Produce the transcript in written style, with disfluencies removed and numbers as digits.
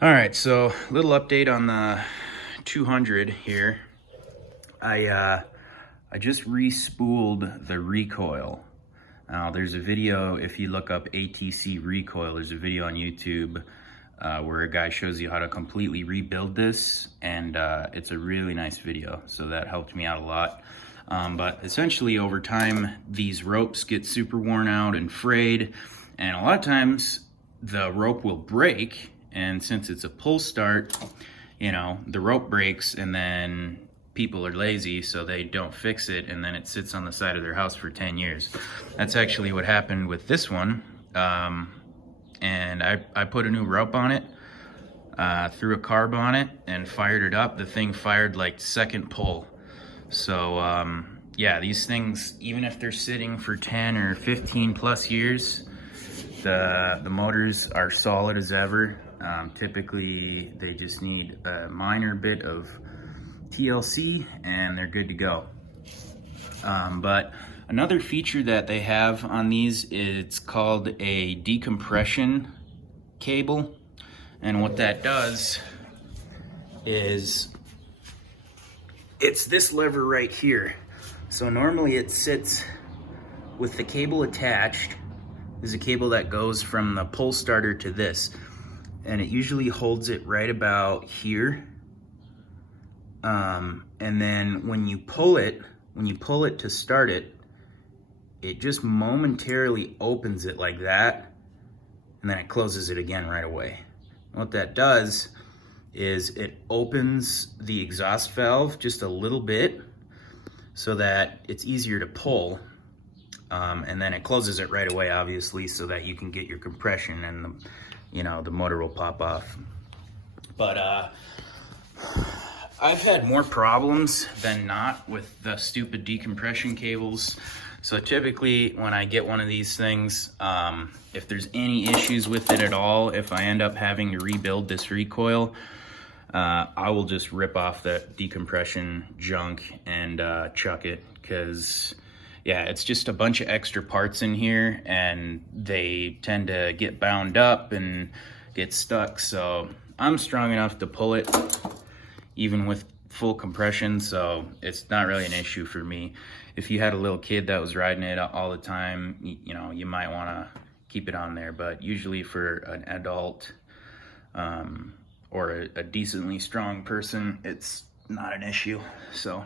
All right, so a little update on the 200 here. I just re-spooled the recoil. Now there's a video, if you look up ATC recoil, there's a video on YouTube where a guy shows you how to completely rebuild this, and it's a really nice video, so that helped me out a lot. But essentially over time, these ropes get super worn out and frayed, and a lot of times the rope will break, and since it's a pull start, you know, the rope breaks and then people are lazy, so they don't fix it, and then it sits on the side of their house for 10 years. That's actually what happened with this one. And I put a new rope on it, threw a carb on it, and fired it up. The thing fired like second pull. So yeah, these things, even if they're sitting for 10 or 15 plus years, the motors are solid as ever. Typically, they just need a minor bit of TLC and they're good to go. But another feature that they have on these, it's called a decompression cable. And what that does is, it's this lever right here. So normally it sits with the cable attached. There's a cable that goes from the pull starter to this, and it usually holds it right about here. And then when you pull it to start it, it just momentarily opens it like that, and then it closes it again right away. What that does is it opens the exhaust valve just a little bit so that it's easier to pull, and then it closes it right away, obviously, so that you can get your compression and the motor will pop off. But I've had more problems than not with the stupid decompression cables. So typically when I get one of these things, if there's any issues with it at all, if I end up having to rebuild this recoil, I will just rip off that decompression junk and chuck it, because yeah, it's just a bunch of extra parts in here and they tend to get bound up and get stuck. So I'm strong enough to pull it even with full compression, so it's not really an issue for me. If you had a little kid that was riding it all the time, you might want to keep it on there, but usually for an adult or a decently strong person, it's not an issue. So